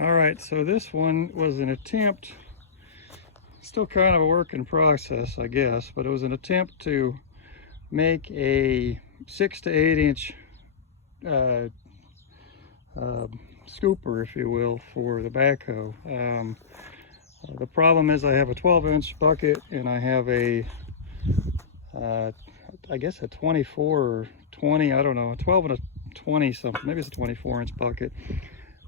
All right, so this one was an attempt, still kind of a work in process, I guess, but it was an attempt to make a 6 to 8 inch uh, scooper, if you will, for the backhoe. The problem is I have a 12-inch bucket and I have a I guess a 24 or 20, I don't know, a 12 and a 20 something, maybe it's a 24-inch bucket,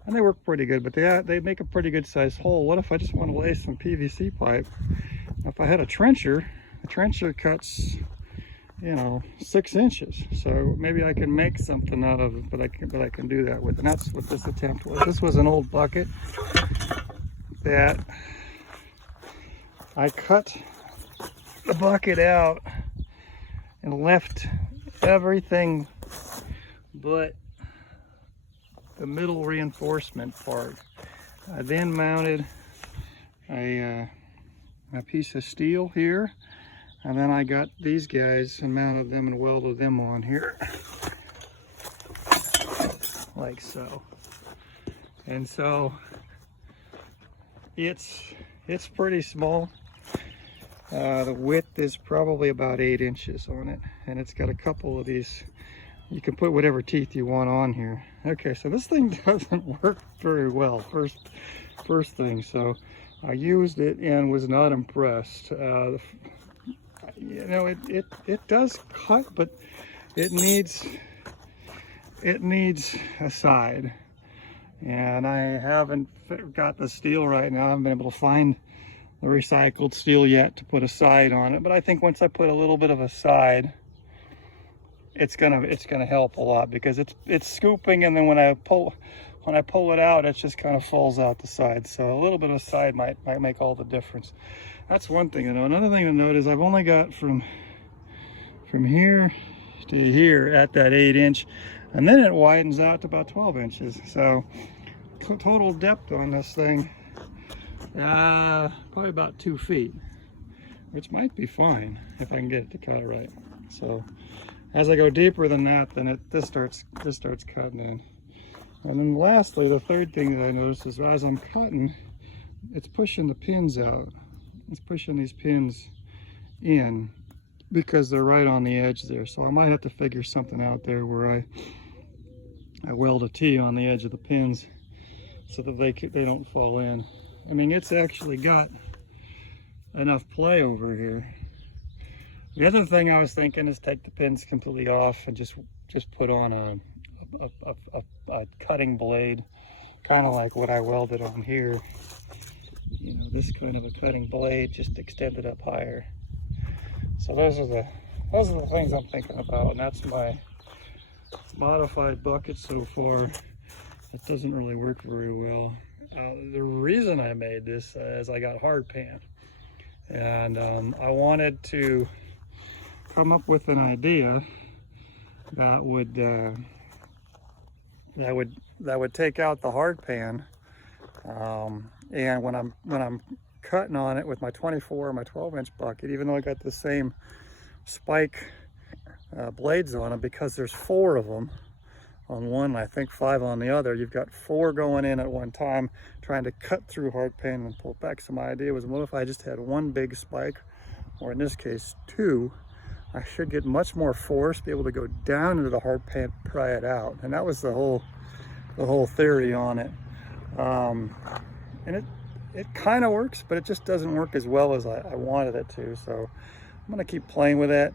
and they work pretty good, but they make a pretty good sized hole. What if I just want to lay some PVC pipe? If I had a trencher, the trencher cuts, you know, 6 inches, so maybe I can make something out of it, but I can do that with, and that's what this attempt was. This was an old bucket that I cut the bucket out and left everything but the middle reinforcement part. I then mounted a piece of steel here, and then I got these guys and mounted them and welded them on here like so. And so it's pretty small. The width is probably about 8 inches on it, and it's got a couple of these. You can put whatever teeth you want on here. Okay, so this thing doesn't work very well, first thing. So I used it and was not impressed. You know, it does cut, but it needs a side, and I haven't got the steel right now. I haven't been able to find the recycled steel yet to put a side on it, but I think once I put a little bit of a side, it's gonna help a lot, because it's scooping, and then when I pull it out, it just kind of falls out the side. So a little bit of side might make all the difference. That's one thing to know. Another thing to note is I've only got from here to here at that 8 inch, and then it widens out to about 12 inches. So total depth on this thing, probably about 2 feet, which might be fine if I can get it to cut right. So as I go deeper than that, then this starts cutting in. And then lastly, the third thing that I noticed is as I'm cutting, it's pushing the pins out. It's pushing these pins in because they're right on the edge there. So I might have to figure something out there where I weld a T on the edge of the pins so that they don't fall in. I mean, it's actually got enough play over here. The other thing I was thinking is take the pins completely off and just put on a cutting blade, kind of like what I welded on here. You know, this kind of a cutting blade, just extended up higher. So those are the things I'm thinking about, and that's my modified bucket so far. It doesn't really work very well. The reason I made this is I got hard pan, and I wanted to come up with an idea that would take out the hard pan, and when I'm cutting on it with my 24 or my 12-inch bucket, even though I got the same spike blades on them, because there's 4 of them on one and I think 5 on the other, you've got 4 going in at one time trying to cut through hard pan and pull it back. So my idea was, what if I just had one big spike, or in this case 2? I should get much more force, be able to go down into the hard pan, pry it out. And that was the whole theory on it. And it kind of works, but it just doesn't work as well as I wanted it to. So I'm gonna keep playing with that.